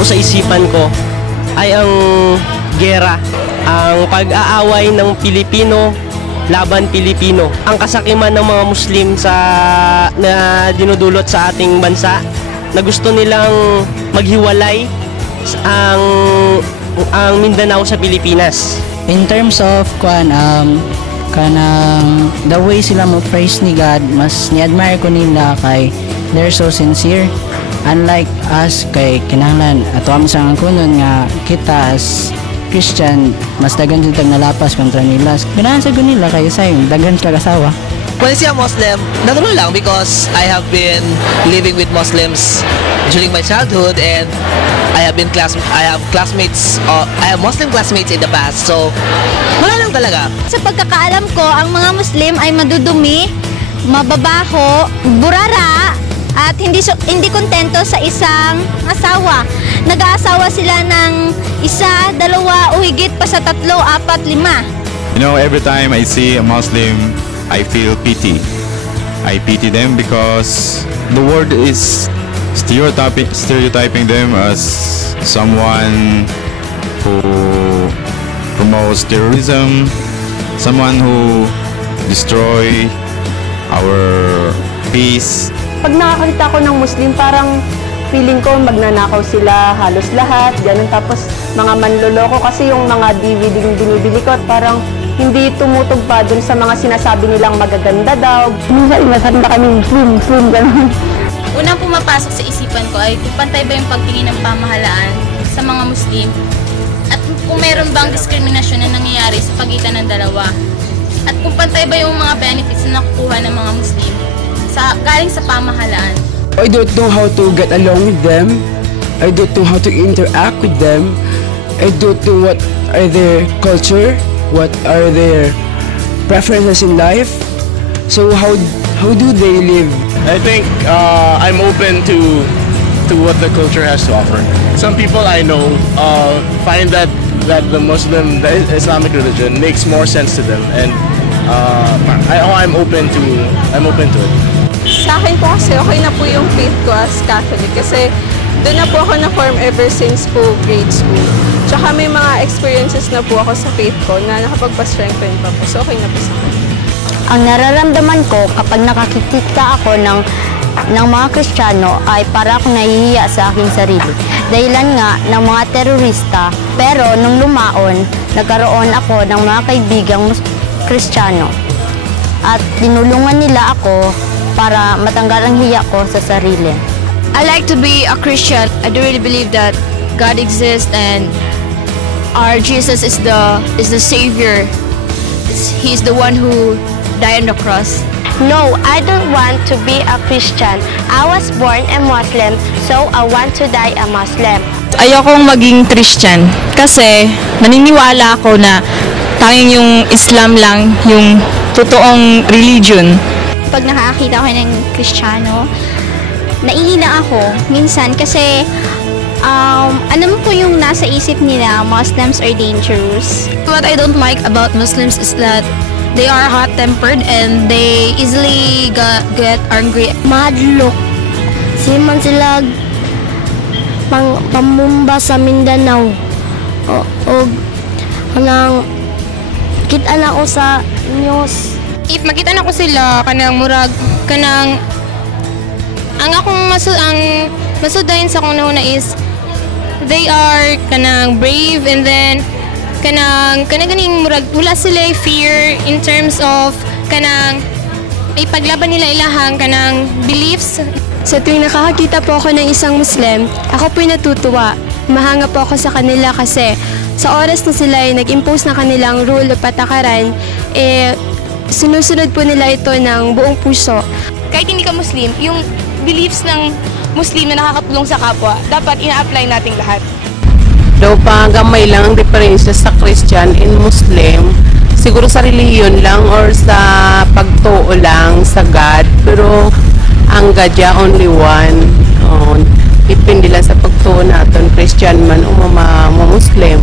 po sa isipan ko ay ang gera, ang pag-aaway ng Pilipino laban Pilipino, ang kasakiman ng mga Muslim na dinudulot sa ating bansa, na gusto nilang maghiwalay ang Mindanao sa Pilipinas. In terms of kanang the way sila mo praise ni God, mas ni-admire ko nila kay they're so sincere. Unlike us, kay kinahanglan ato ang sang kunon nga kita as Christian, mas daghan jud tag nalapas kontra nila. Ganahan sa nila kay sayang daghan sila kasawa. When I say I'm Muslim, natural lang because I have been living with Muslims during my childhood, and I have Muslim classmates in the past. So, wala lang talaga. Sa pagkakaalam ko, ang mga Muslim ay madudumi, mababaho, burara, at hindi kontento sa isang asawa. Nag-aasawa sila ng isa, dalawa, o higit pa sa 3, 4, 5. You know, every time I see a Muslim, I feel pity. I pity them because the world is stereotyping them as someone who promotes terrorism, someone who destroy our peace. Pag nakakita ko ng Muslim, parang feeling ko magnanakaw sila halos lahat, ganun. Tapos mga manloloko kasi yung mga DVD yung binibili ko, parang hindi tumutugpa dun sa mga sinasabi nilang magaganda daw. Minsan inasan na kami Muslim, ganun. Unang pumapasok sa isipan ko ay kung pantay ba yung pagtingin ng pamahalaan sa mga Muslim at kung meron bang diskriminasyon na nangyayari sa pagitan ng dalawa at kung pantay ba yung mga benefits na nakukuha ng mga Muslim galing sa pamahalaan. I don't know how to get along with them. I don't know how to interact with them. I don't know what are their culture, what are their preferences in life. So how do they live? I think I'm open to what the culture has to offer. Some people I know find that the Islamic religion makes more sense to them, and I'm open to it. Sa akin po kasi okay na po yung faith ko as Catholic kasi doon na po ako na-form ever since po grade school. Tsaka may mga experiences na po ako sa faith ko na nakapagpa-strengthen pa po. So okay na po sa akin. Ang nararamdaman ko kapag nakakikita ako ng mga Kristiyano ay para akong nahihiya sa aking sarili. Dahilan nga ng mga terorista, pero nung lumaon, nagkaroon ako ng mga kaibigang Kristiyano. At tinulungan nila ako para matanggal ang hiya ko sa sarili. I like to be a Christian. I do really believe that God exists and our Jesus is the Savior. He's the one who died on the cross. No, I don't want to be a Christian. I was born a Muslim, so I want to die a Muslim. Ayokong maging Christian kasi naniniwala ako na tanging yung Islam lang yung totoong religion. Pag nakakita ko ng Kristiyano, naiilang ako minsan kasi alam ko yung nasa isip nila, Muslims are dangerous. What I don't like about Muslims is that they are hot-tempered and they easily get angry. Madlok. Siman sila pamumba sa Mindanao. O kanang kita na ko sa news. If makita na ko sila kanang murag kanang ang akong masudayin sa kung nauna is they are kanang brave, and then kanang ganing murag wala sila fear in terms of kanang ay paglaban nila ilahang kanang beliefs. Sa tuwing nakakakita po ako ng isang Muslim, ako po'y natutuwa. Mahanga po ako sa kanila kasi sa oras na sila ay nag-impose na kanilang rule o patakaran, sinusunod po nila ito ng buong puso. Kahit hindi ka Muslim, yung beliefs ng Muslim na nakakatulong sa kapwa, dapat ina-apply nating lahat. Daw pa gamay lang ang diferensya sa Christian and Muslim. Siguro sa reliyon lang or sa pagtuo lang sa God. Pero ang God ya only one. Depende lang sa pagtuo natin, Christian man o Muslim.